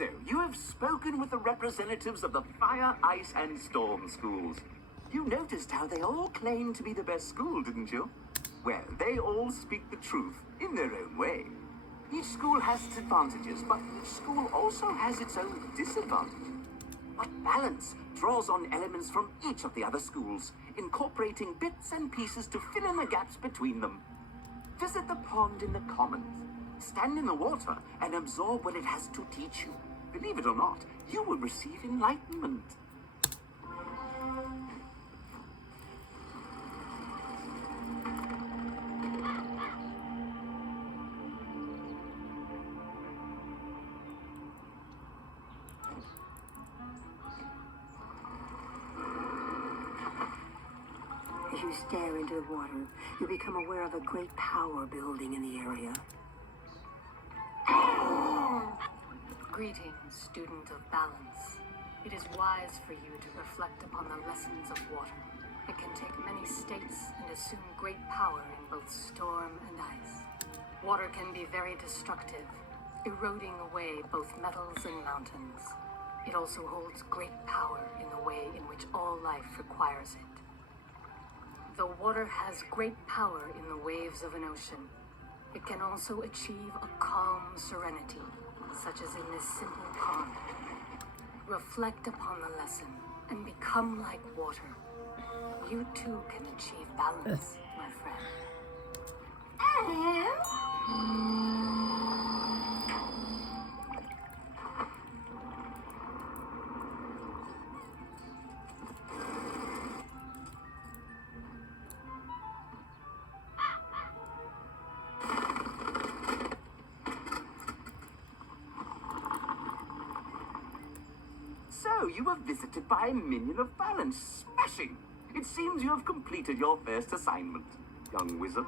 So, you have spoken with the representatives of the Fire, Ice, and Storm schools. You noticed how they all claim to be the best school, didn't you? Well, they all speak the truth in their own way. Each school has its advantages, but each school also has its own disadvantages. But balance draws on elements from each of the other schools, incorporating bits and pieces to fill in the gaps between them. Visit the pond in the commons. Stand in the water and absorb what it has to teach you. Believe it or not, you will receive enlightenment. As you stare into the water, you become aware of a great power building in the area. Greetings, student of balance. It is wise for you to reflect upon the lessons of water. It can take many states and assume great power in both storm and ice. Water can be very destructive, eroding away both metals and mountains. It also holds great power in the way in which all life requires it. Though water has great power in the waves of an ocean, it can also achieve a calm serenity, such as in this simple pond. Reflect upon the lesson and become like water. You too can achieve balance, my friend. So, you were visited by a minion of balance. Smashing! It seems you have completed your first assignment, young wizard.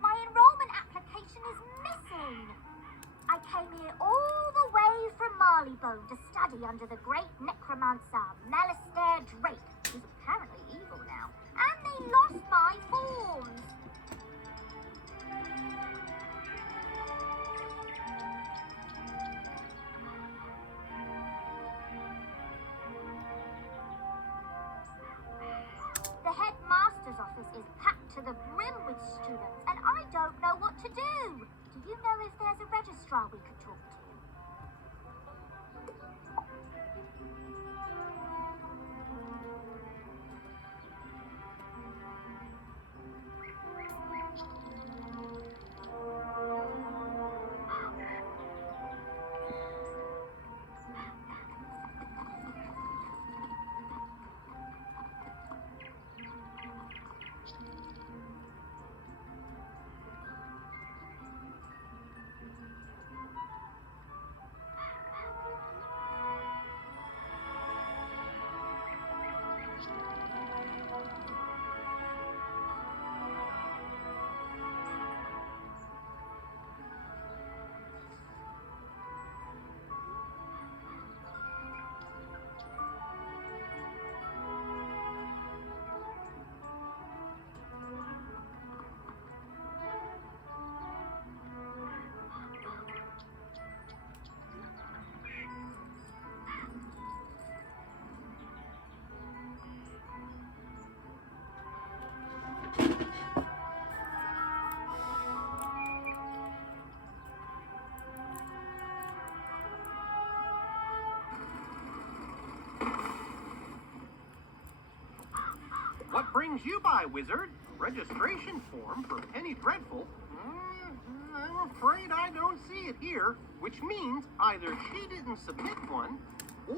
My enrollment application is missing. I came here all the way from Marleybone to study under the great necromancer Malistair Drake, who's apparently evil now, and they lost my forms. The headmaster's office is packed to the brim with students, and I don't know what to do. Do you know if there's a registrar we could talk to? What brings you by, Wizard? A registration form for Penny Dreadful? I'm afraid I don't see it here, which means either she didn't submit one,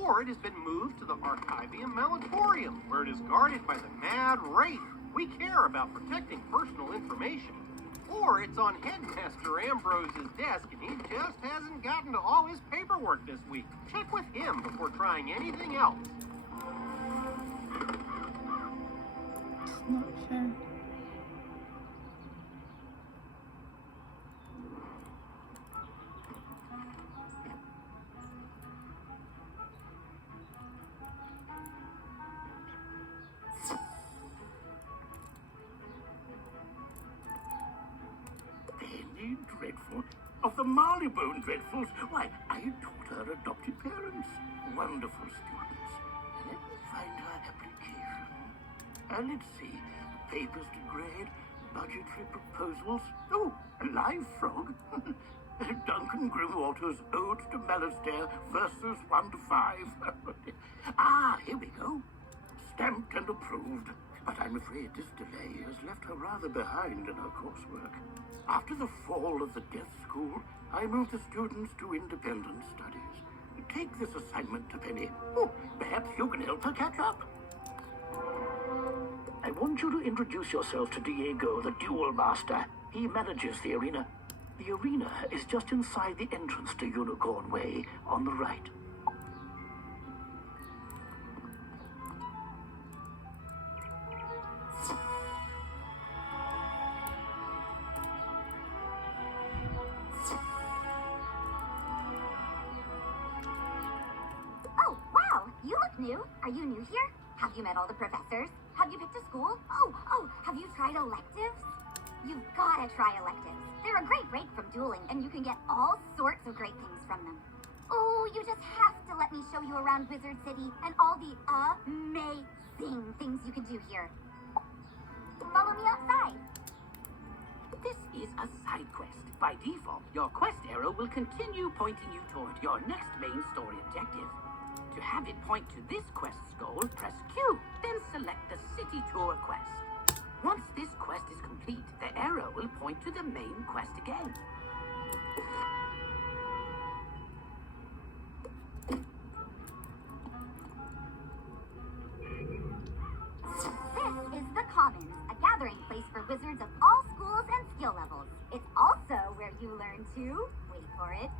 or it has been moved to the Archivium Malatorium, where it is guarded by the Mad Wraith. We care about protecting personal information. Or it's on Headmaster Ambrose's desk, and he just hasn't gotten to all his paperwork this week. Check with him before trying anything else. Not sure. Jane Dreadful of the Marleybone Dreadfuls. Why, I taught her adopted parents. Wonderful students. Let me find her application. Let's see. Papers to grade, budgetary proposals. Oh, a live frog. Duncan Grimwater's Ode to Malastair, verses 1 to 5. Here we go. Stamped and approved. But I'm afraid this delay has left her rather behind in her coursework. After the fall of the Death School, I moved the students to independent studies. Take this assignment to Penny. Oh, perhaps you can help her catch up. I want you to introduce yourself to Diego, the Duel Master. He manages the arena. The arena is just inside the entrance to Unicorn Way, on the right. Oh, wow! You look new. Are you new here? Have you met all the professors? Have you picked a school? Oh, have you tried electives? You've gotta try electives. They're a great break from dueling, and you can get all sorts of great things from them. Oh, you just have to let me show you around Wizard City and all the amazing things you can do here. Follow me outside. This is a side quest. By default, your quest arrow will continue pointing you toward your next main story objective. To have it point to this quest's goal, press Q, then select the City Tour quest. Once this quest is complete, the arrow will point to the main quest again. This is the Commons, a gathering place for wizards of all schools and skill levels. It's also where you learn to, wait for it,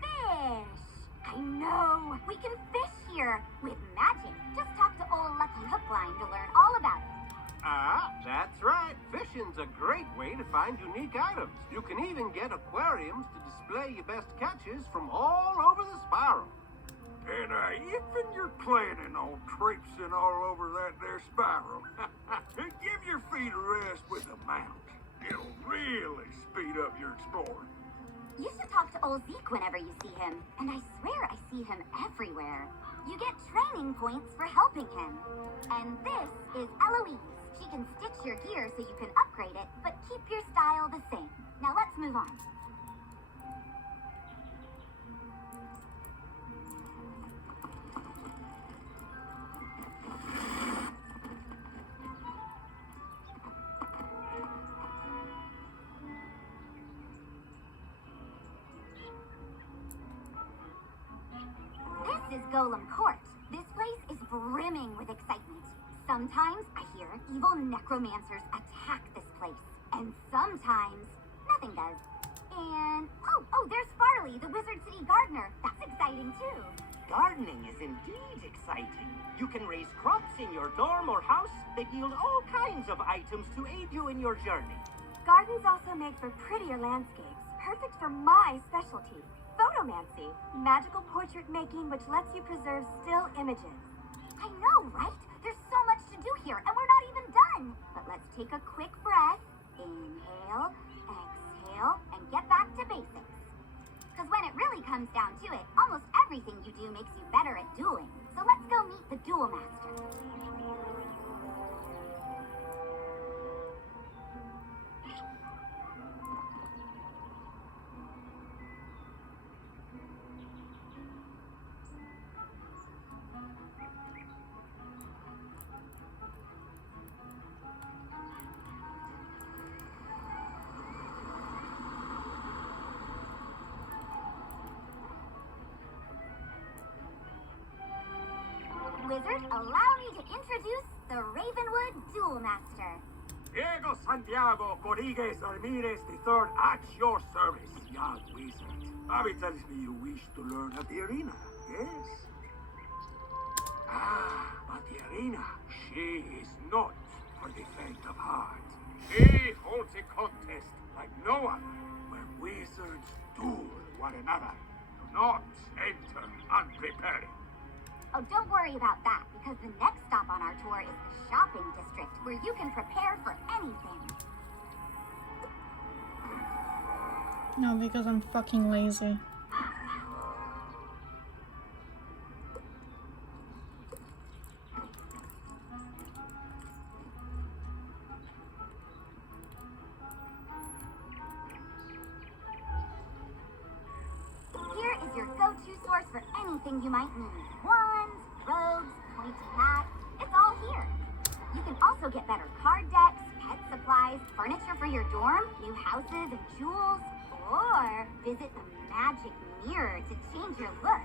fish. I know, we can fish here with magic. Just talk to old Lucky Hookline to learn all about it. That's right. Fishing's a great way to find unique items. You can even get aquariums to display your best catches from all over the spiral. And if you're planning on traipsing all over that there spiral, give your feet a rest with a mount. It'll really speed up your exploring. You should talk to old Zeke whenever you see him. And I swear I see him everywhere. You get training points for helping him. And this is Eloise. She can stitch your gear so you can upgrade it, but keep your style the same. Now let's move on. This is Golem Court. This place is brimming with excitement. Sometimes I hear evil necromancers attack this place. And sometimes nothing does. And, oh, there's Farley, the Wizard City gardener. That's exciting too. Gardening is indeed exciting. You can raise crops in your dorm or house that yield all kinds of items to aid you in your journey. Gardens also make for prettier landscapes, perfect for my specialty, photomancy, magical portrait making which lets you preserve still images. I know, right? There's so much to do here, and we're not even done. But let's take a quick breath. Inhale, exhale, and get back to basics. Because when it really comes down to it, almost everything you do makes you better at dueling. So let's go meet the Duel Master. Wizard, allow me to introduce the Ravenwood Duel Master. Diego Santiago Rodriguez Ramirez III at your service, young wizard. Bobby tells me you wish to learn at the arena, yes? But the arena, she is not for the faint of heart. She holds a contest like no other, where wizards duel one another. Do not enter unprepared. Oh, don't worry about that, because the next stop on our tour is the shopping district, where you can prepare for anything. No, because I'm fucking lazy. Here is your go-to source for anything you might need. Wands, robes, pointy hats, it's all here. You can also get better card decks, pet supplies, furniture for your dorm, new houses and jewels, or visit the magic mirror to change your look.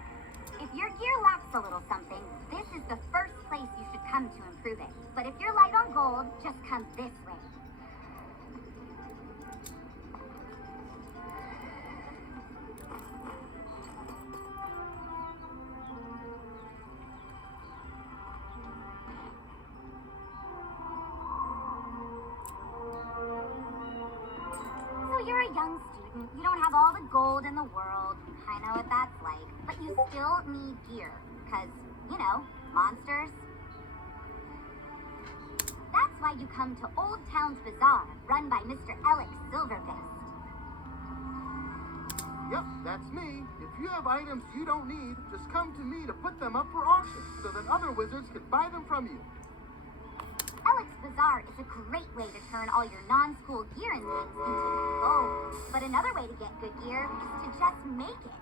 If your gear lacks a little something, this is the first place you should come to improve it. But if you're light on gold, just come this way. So you're a young student, you don't have all the gold in the world. I know what that's like. But you still need gear, because, you know, monsters. That's why you come to Old Town's Bazaar, run by Mr. Alex Silverfist. Yep, that's me. If you have items you don't need, just come to me to put them up for auction so that other wizards can buy them from you. Alex Bazaar is a great way to turn all your non-school gear and things into gold. But another way to get good gear is to just make it.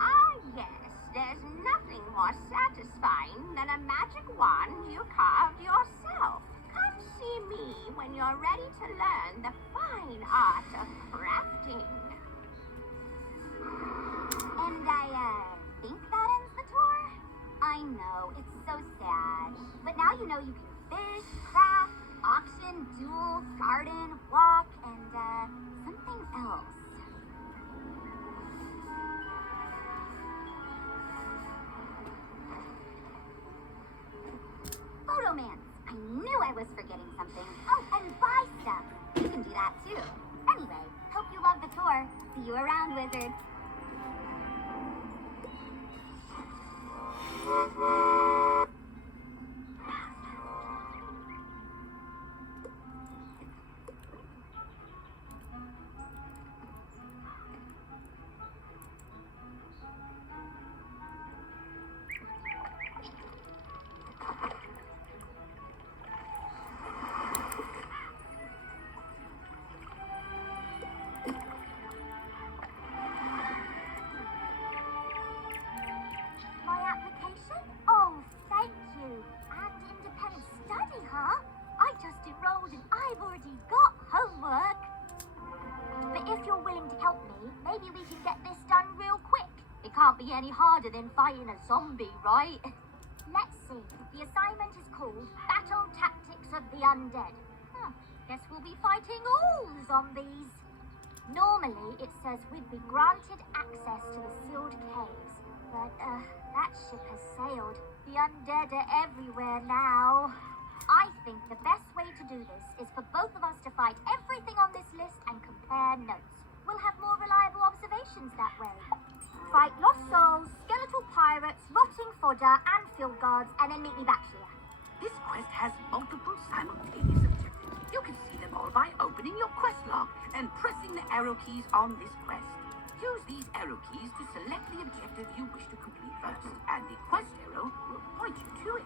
Ah, yes. There's nothing more satisfying than a magic wand you carved yourself. Come see me when you're ready to learn the fine art of crafting. And I think that ends the tour? I know, it's so sad. But now you know you can fish, craft, auction, duel, garden, walk, and something else. Photomance. I knew I was forgetting something. Oh, and buy stuff. You can do that too. Anyway, hope you love the tour. See you around, Wizard. My application? Oh, thank you. And independent study, huh? I just enrolled and I've already got homework. But if you're willing to help me, maybe we can get this done real quick. It can't be any harder than fighting a zombie, right? Let's see. The assignment is called Battle Tactics of the Undead. Guess we'll be fighting all zombies. Normally, it says we'd be granted access to the sealed caves. But, that ship has sailed. The undead are everywhere now. I think the best way to do this is for both of us to fight everything on this list and compare notes. We'll have more reliable observations that way. Fight lost souls, skeletal pirates, rotting fodder, and field guards, and then meet me back here. This quest has multiple simultaneous objectives. You can see them all by opening your quest log and pressing the arrow keys on this quest. Use these arrow keys to select the objective you wish to complete first, and the quest arrow will point you to it.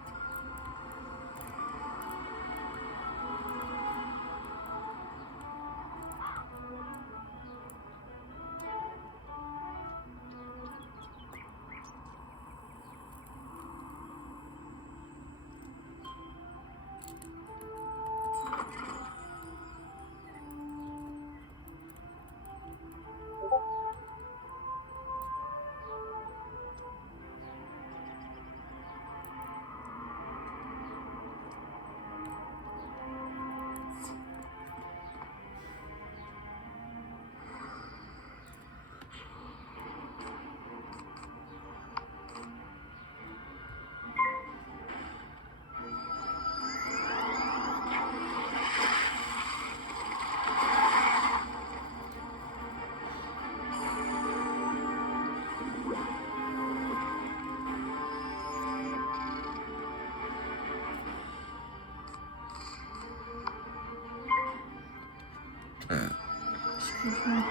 Excuse me.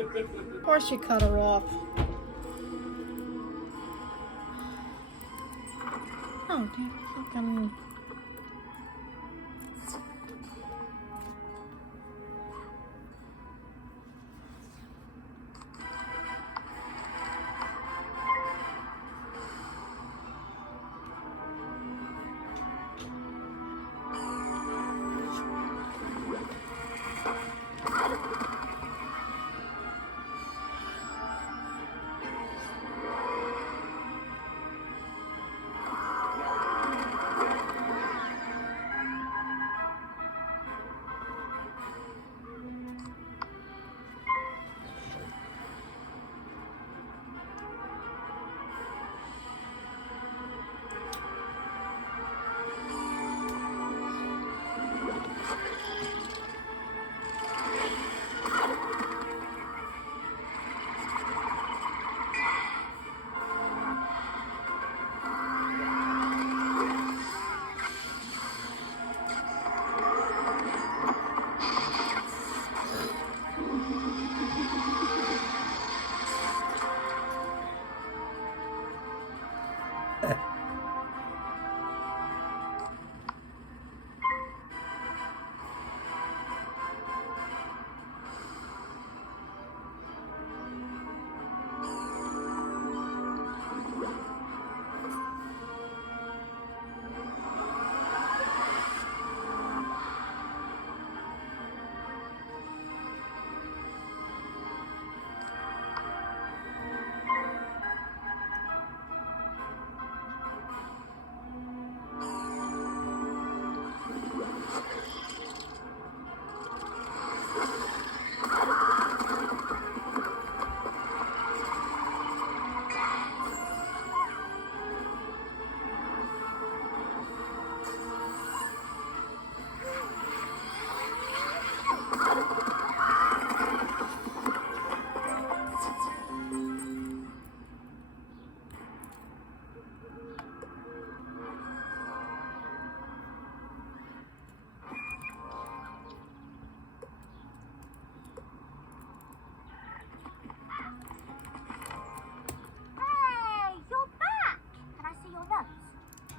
Of course you cut her off. Oh, damn, fucking...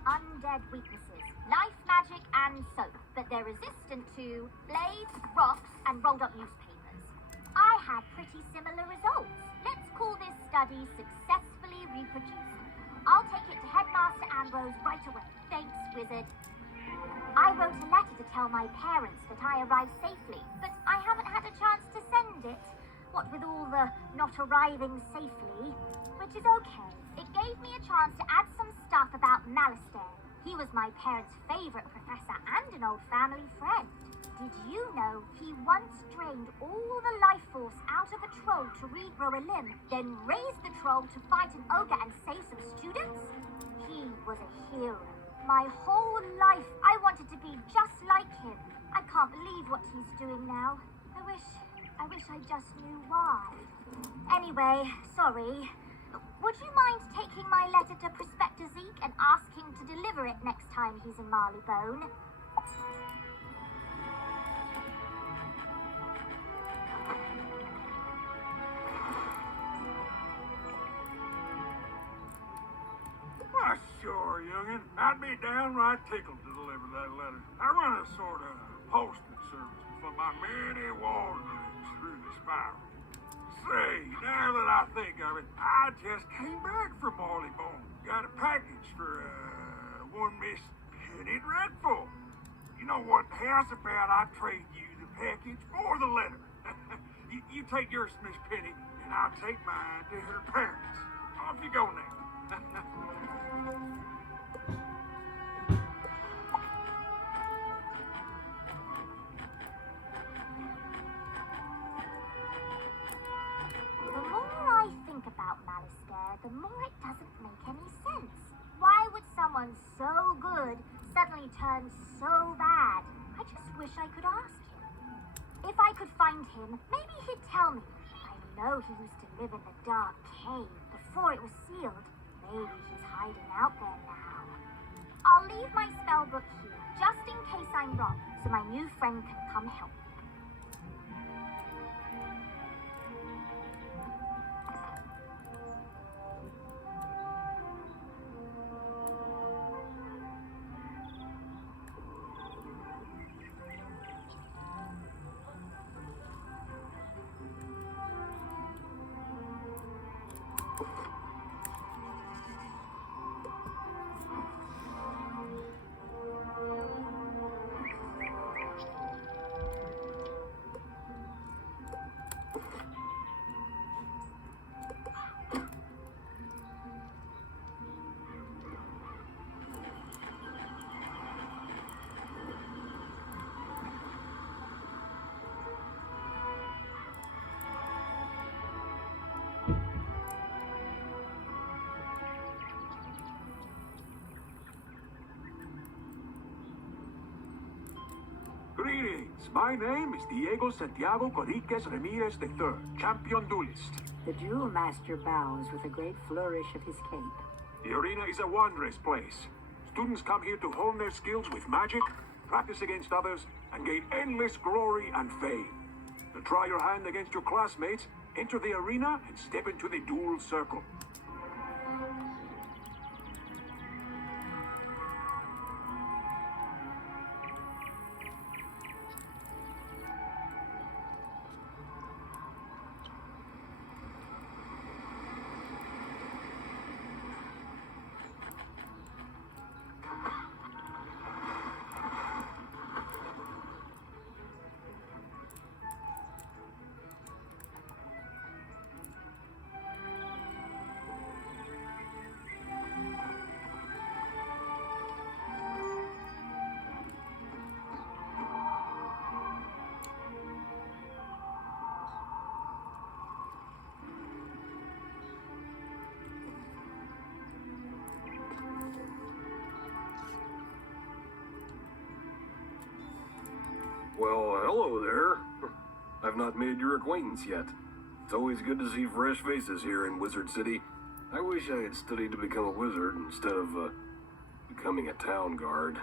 undead weaknesses, life magic and soap, but they're resistant to blades, rocks, and rolled up newspapers. I had pretty similar results. Let's call this study successfully reproduced. I'll take it to Headmaster Ambrose right away. Thanks, Wizard. I wrote a letter to tell my parents that I arrived safely, but I haven't had a chance to send it. What with all the not arriving safely, which is okay. It gave me a chance to add some stuff about Malistair. He was my parents' favorite professor and an old family friend. Did you know he once drained all the life force out of a troll to regrow a limb, then raised the troll to fight an ogre and save some students? He was a hero. My whole life, I wanted to be just like him. I can't believe what he's doing now. I wish I just knew why. Anyway, sorry. Would you mind taking my letter to Prospector Zeke and ask him to deliver it next time he's in Marleybone? Why, sure, youngin'. I'd be downright tickled to deliver that letter. I run a sort of postal service for my many wanderings through the spiral. Say, now that I think of it, I just came back from Marleybone. Got a package for, one Miss Penny Dreadful. You know what? How's about I trade you the package or the letter? you take yours, Miss Penny, and I'll take mine to her parents. Off you go now. The more I think about Malistaire, the more it doesn't make any sense. Why would someone so good suddenly turn so bad? I just wish I could ask him. If I could find him, maybe he'd tell me. I know he used to live in the dark cave before it was sealed. Maybe he's hiding out there now. I'll leave my spell book here, just in case I'm wrong, so my new friend can come help me. Greetings. My name is Diego Santiago Corriquez Ramirez III, champion duelist. The Jewel Master bows with a great flourish of his cape. The arena is a wondrous place. Students come here to hone their skills with magic, practice against others, and gain endless glory and fame. To try your hand against your classmates, enter the arena and step into the duel circle. Well, hello there. I've not made your acquaintance yet. It's always good to see fresh faces here in Wizard City. I wish I had studied to become a wizard instead of, becoming a town guard.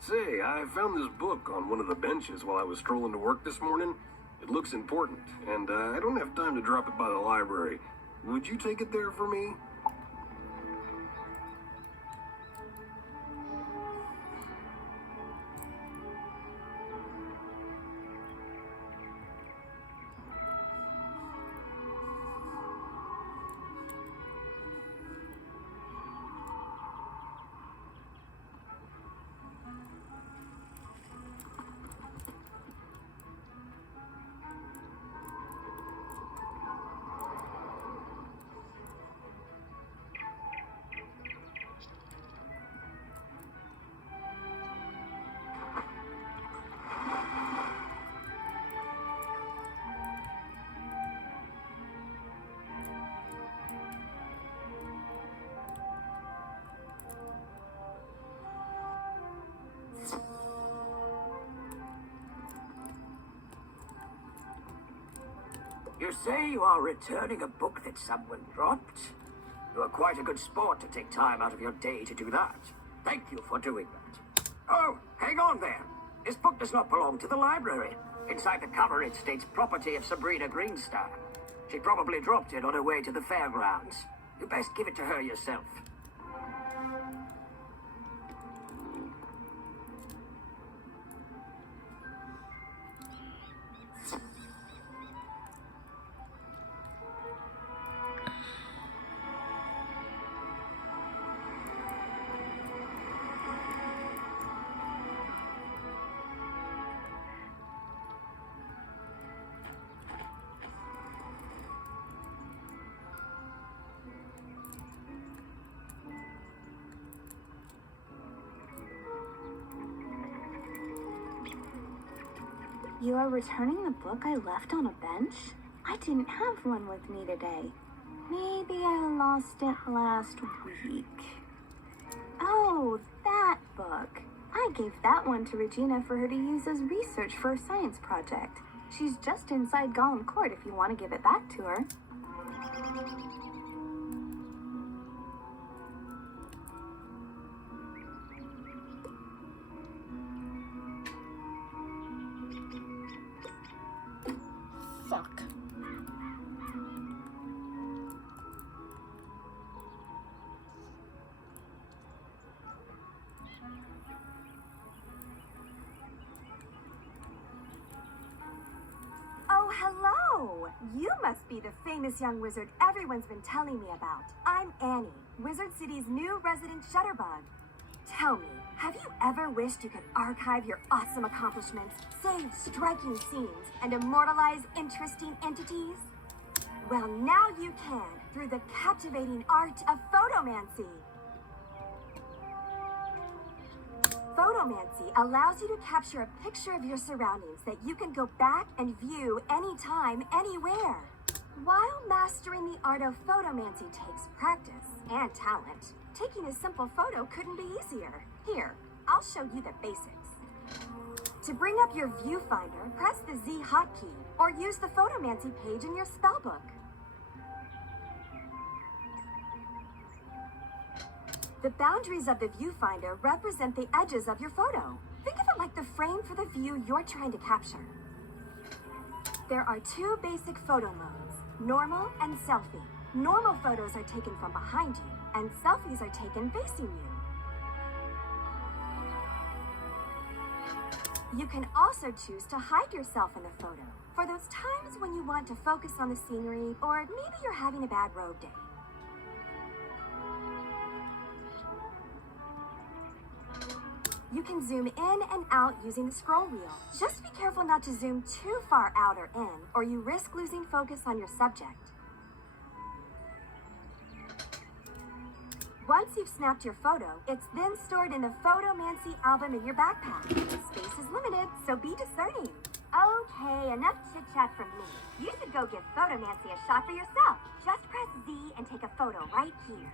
Say, I found this book on one of the benches while I was strolling to work this morning. It looks important, and I don't have time to drop it by the library. Would you take it there for me? You say you are returning a book that someone dropped? You are quite a good sport to take time out of your day to do that. Thank you for doing that. Oh, hang on there. This book does not belong to the library. Inside the cover, it states property of Sabrina Greenstar. She probably dropped it on her way to the fairgrounds. You best give it to her yourself. You are returning the book I left on a bench? I didn't have one with me today. Maybe I lost it last week. Oh, that book. I gave that one to Regina for her to use as research for a science project. She's just inside Gollum Court if you want to give it back to her. Fuck. Oh, hello! You must be the famous young wizard everyone's been telling me about. I'm Annie, Wizard City's new resident shutterbug. Tell me, have you ever wished you could archive your awesome accomplishments, save striking scenes, and immortalize interesting entities? Well, now you can through the captivating art of photomancy. Photomancy allows you to capture a picture of your surroundings that you can go back and view anytime, anywhere. While mastering the art of photomancy takes practice and talent, taking a simple photo couldn't be easier. Here, I'll show you the basics. To bring up your viewfinder, press the Z hotkey or use the photomancy page in your spellbook. The boundaries of the viewfinder represent the edges of your photo. Think of it like the frame for the view you're trying to capture. There are two basic photo modes, normal and selfie. Normal photos are taken from behind you, and selfies are taken facing you. You can also choose to hide yourself in the photo for those times when you want to focus on the scenery or maybe you're having a bad road day. You can zoom in and out using the scroll wheel. Just be careful not to zoom too far out or in, or you risk losing focus on your subject. Once you've snapped your photo, it's then stored in a photomancy album in your backpack. Space is limited, so be discerning. Okay, enough chit-chat from me. You should go give photomancy a shot for yourself. Just press Z and take a photo right here.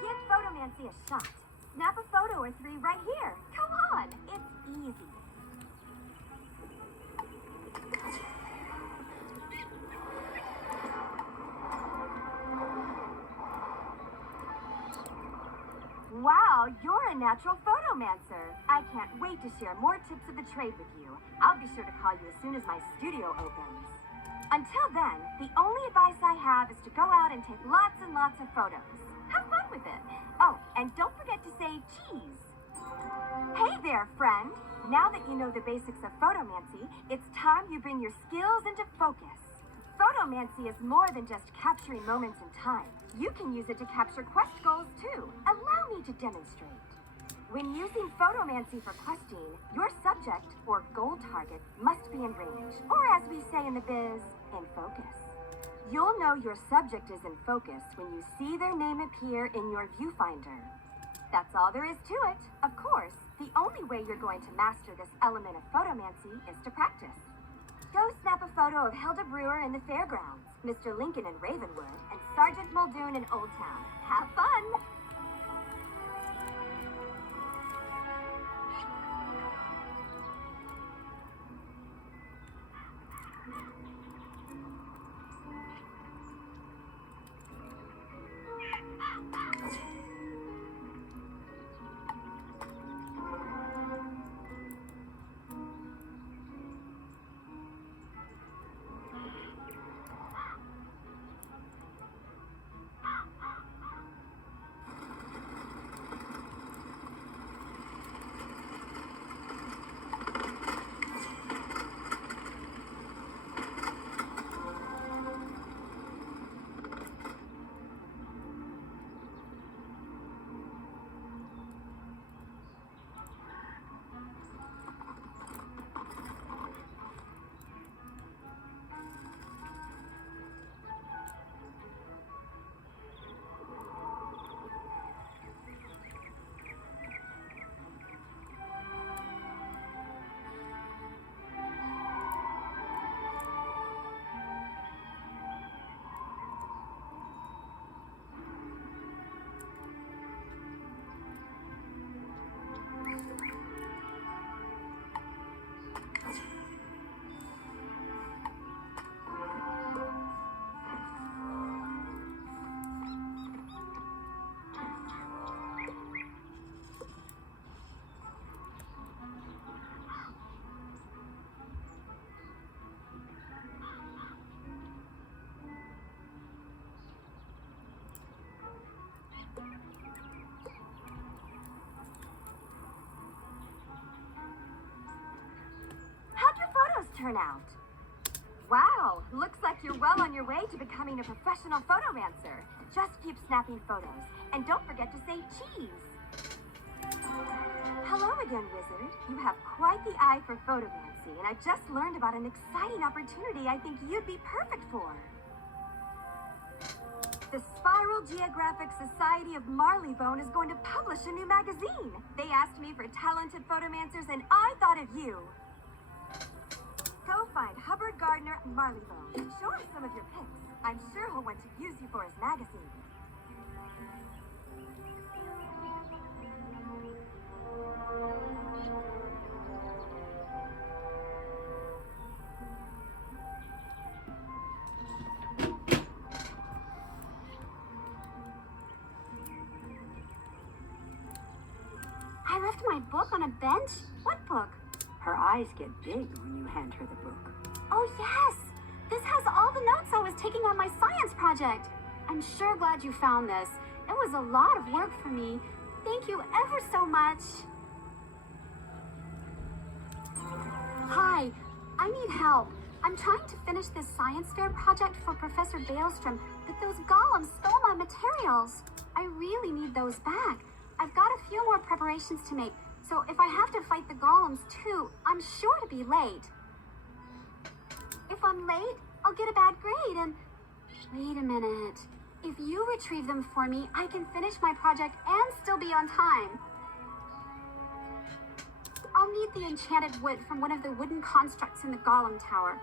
Give photomancy a shot. Snap a photo or three right here. Come on, it's easy. Wow, you're a natural photomancer. I can't wait to share more tips of the trade with you. I'll be sure to call you as soon as my studio opens. Until then, the only advice I have is to go out and take lots and lots of photos. Have fun with it. Oh, and don't forget to say cheese. Hey there, friend. Now that you know the basics of photomancy, it's time you bring your skills into focus. Photomancy is more than just capturing moments in time. You can use it to capture quest goals too. Allow me to demonstrate. When using photomancy for questing, your subject or goal target must be in range, or as we say in the biz, in focus. You'll know your subject is in focus when you see their name appear in your viewfinder. That's all there is to it. Of course, the only way you're going to master this element of photomancy is to practice. Go snap a photo of Hilda Brewer in the fairgrounds, Mr. Lincoln in Ravenwood, and Sergeant Muldoon in Old Town. Have fun! turn out? Wow, looks like you're well on your way to becoming a professional photomancer. Just keep snapping photos. And don't forget to say cheese. Hello again, Wizard. You have quite the eye for photomancy, and I just learned about an exciting opportunity I think you'd be perfect for. The Spiral Geographic Society of Marleybone is going to publish a new magazine. They asked me for talented photomancers, and I thought of you. Go find Hubbard Gardner and Marleybone. Show him some of your pics. I'm sure he'll want to use you for his magazine. I left my book on a bench? What book? Her eyes get big when you hand her the book. Oh, yes! This has all the notes I was taking on my science project. I'm sure glad you found this. It was a lot of work for me. Thank you ever so much. Hi, I need help. I'm trying to finish this science fair project for Professor Baelstrom, but those golems stole my materials. I really need those back. I've got a few more preparations to make, so if I have to fight the golems too, I'm sure to be late. If I'm late, I'll get a bad grade and... Wait a minute. If you retrieve them for me, I can finish my project and still be on time. I'll need the enchanted wood from one of the wooden constructs in the Golem Tower.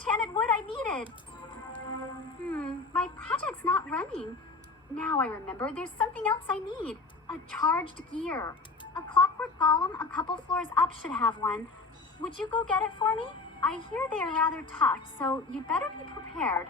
enchanted wood I needed. My project's not running. Now I remember there's something else I need. A charged gear. A clockwork golem a couple floors up should have one. Would you go get it for me? I hear they are rather tough, so you'd better be prepared.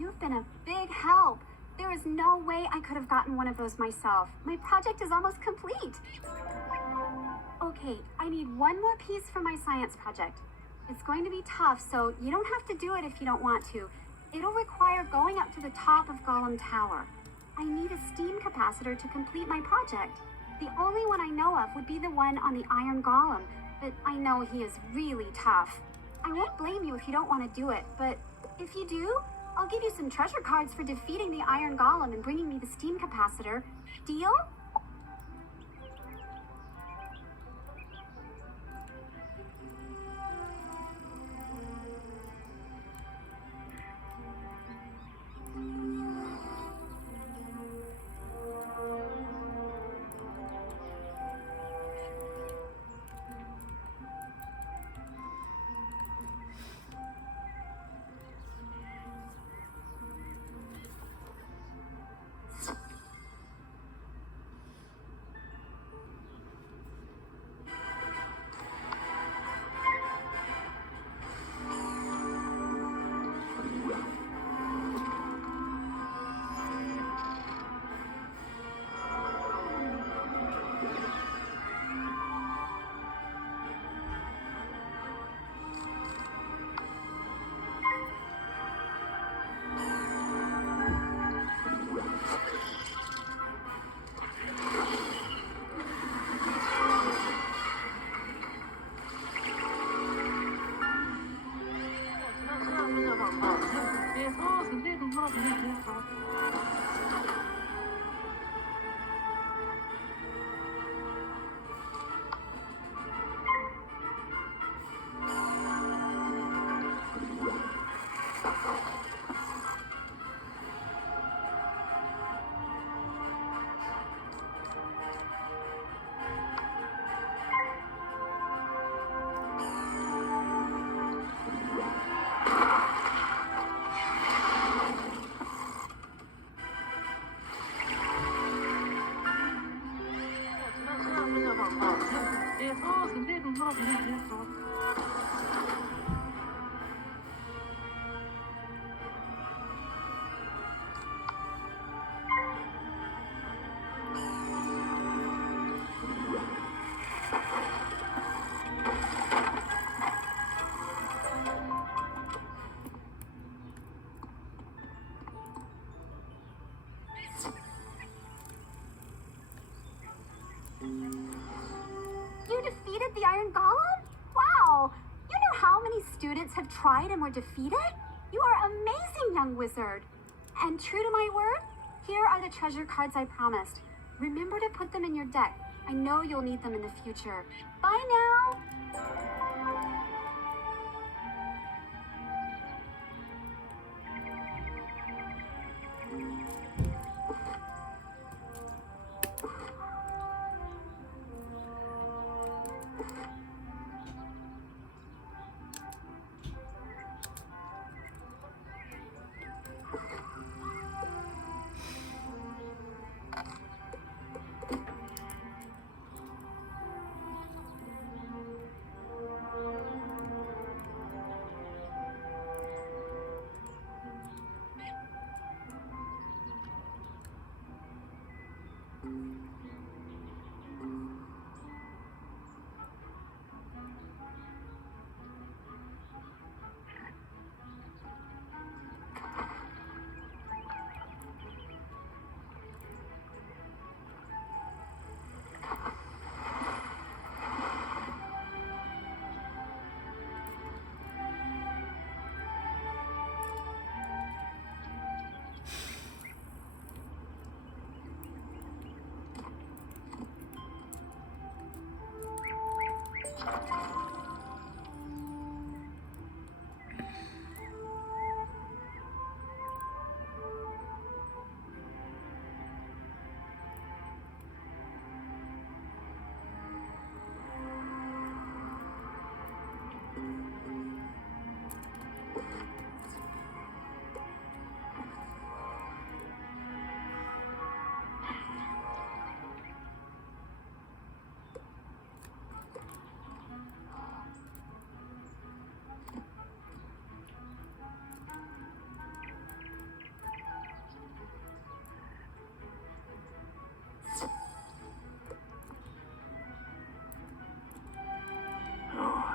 You've been a big help. There is no way I could have gotten one of those myself. My project is almost complete. Okay, I need one more piece for my science project. It's going to be tough, so you don't have to do it if you don't want to. It'll require going up to the top of Golem Tower. I need a steam capacitor to complete my project. The only one I know of would be the one on the Iron Golem, but I know he is really tough. I won't blame you if you don't want to do it, but if you do, I'll give you some treasure cards for defeating the Iron Golem and bringing me the steam capacitor. Deal? wizards have tried and were defeated? You are amazing, young wizard. And true to my word, here are the treasure cards I promised. Remember to put them in your deck. I know you'll need them in the future. Bye now!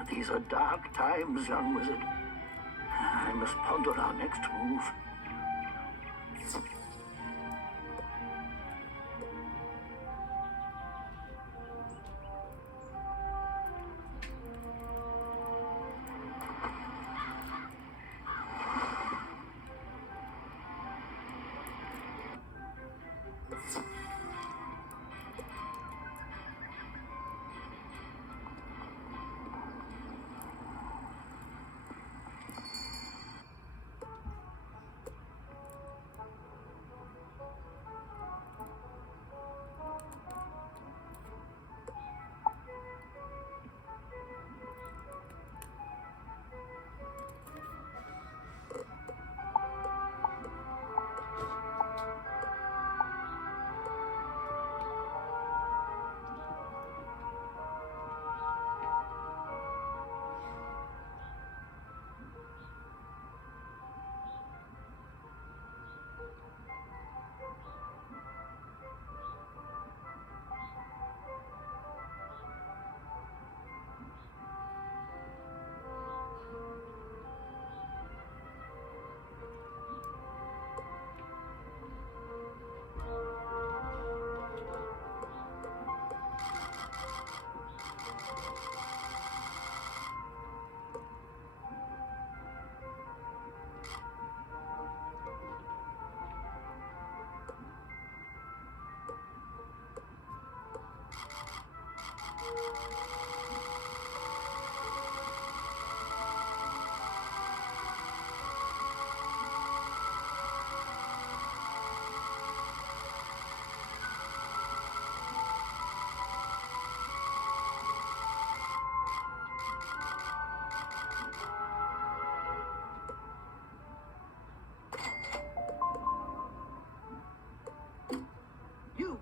These are dark times, young wizard. I must ponder our next move.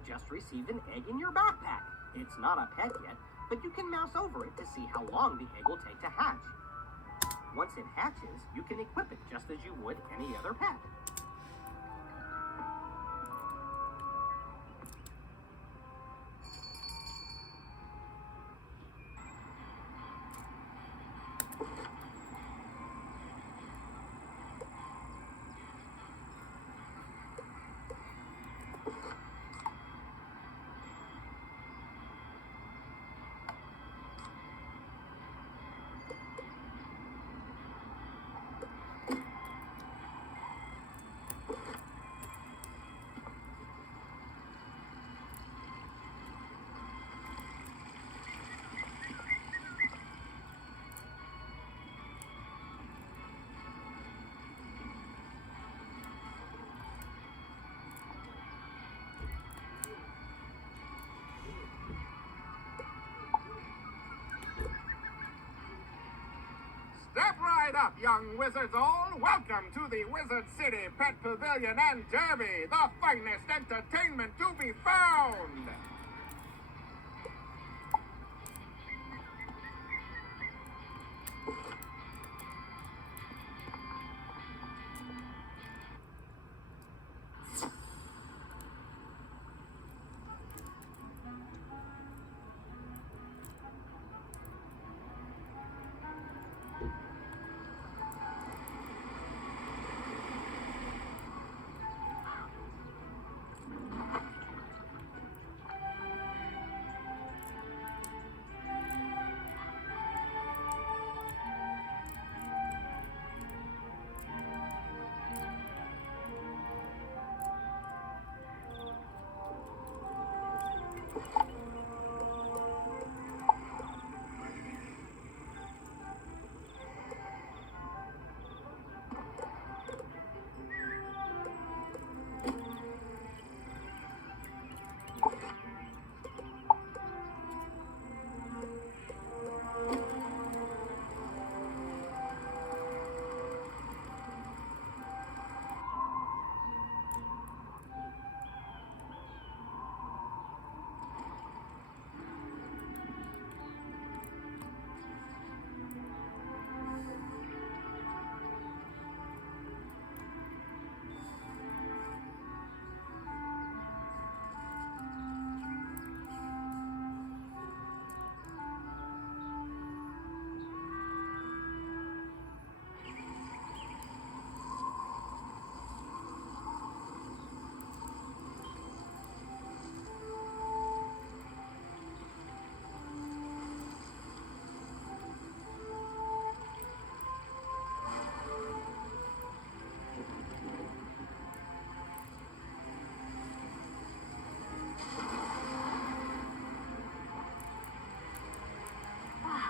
Just received an egg in your backpack. It's not a pet yet, but you can mouse over it to see how long the egg will take to hatch. Once it hatches, you can equip it just as you would any other pet. Step right up, young wizards all. Welcome to the Wizard City Pet Pavilion and Derby, the finest entertainment to be found.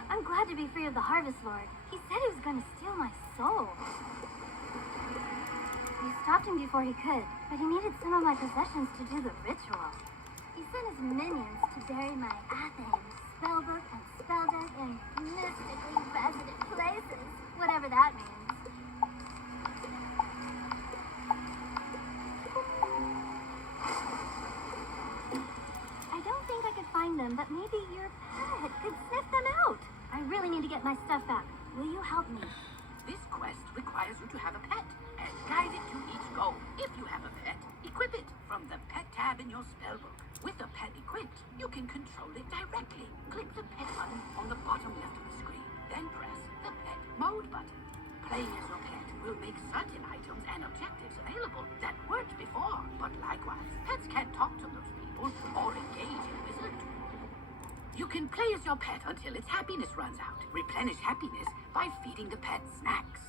I'm glad to be free of the Harvest Lord. He said he was going to steal my soul. We stopped him before he could, but he needed some of my possessions to do the ritual. He sent his minions to bury my Athens, spellbook, and spell deck in mystically resident places, whatever that means. I don't think I could find them, but maybe your pet could sniff them out. I really need to get my stuff back. Will you help me? This quest requires you to have a pet and guide it to each goal. If you have a pet, equip it from the pet tab in your spellbook. With the pet equipped, you can control it directly. Click the pet button on the bottom left of the screen, then press the pet mode button. Playing as your pet will make certain items and objectives available that weren't before, but likewise, pets can't talk to those people or engage in wizard tools. You can play as your pet until its happiness runs out. Replenish happiness by feeding the pet snacks.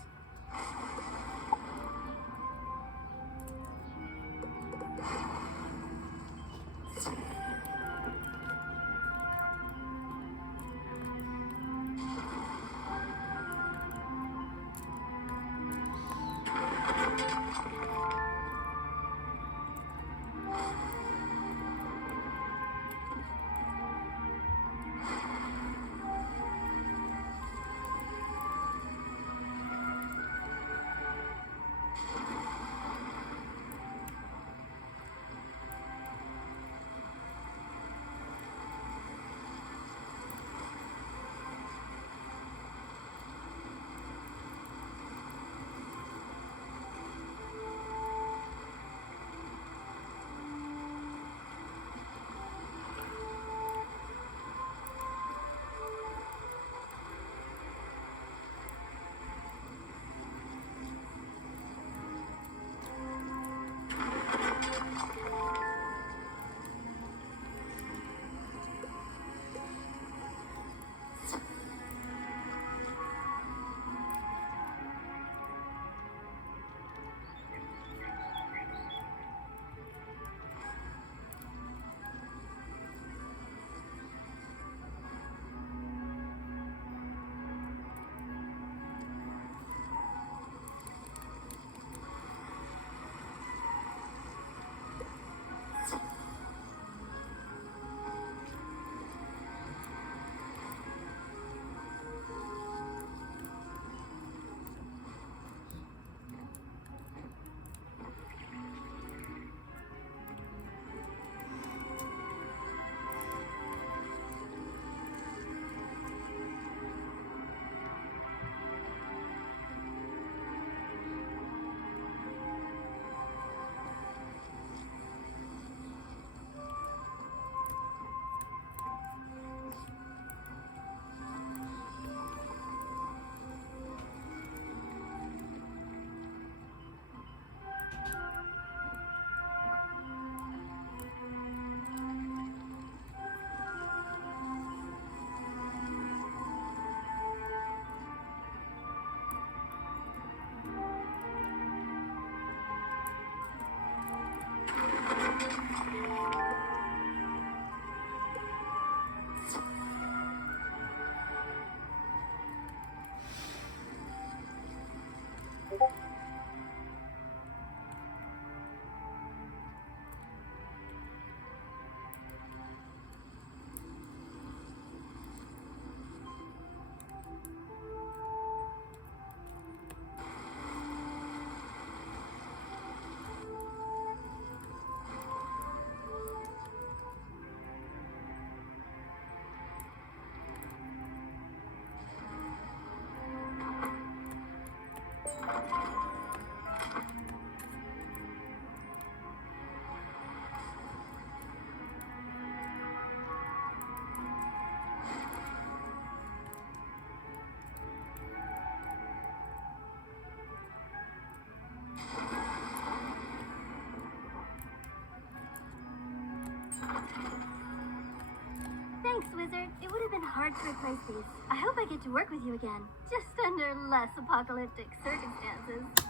Thanks, Wizard. It would have been hard to replace these. I hope I get to work with you again, just under less apocalyptic circumstances.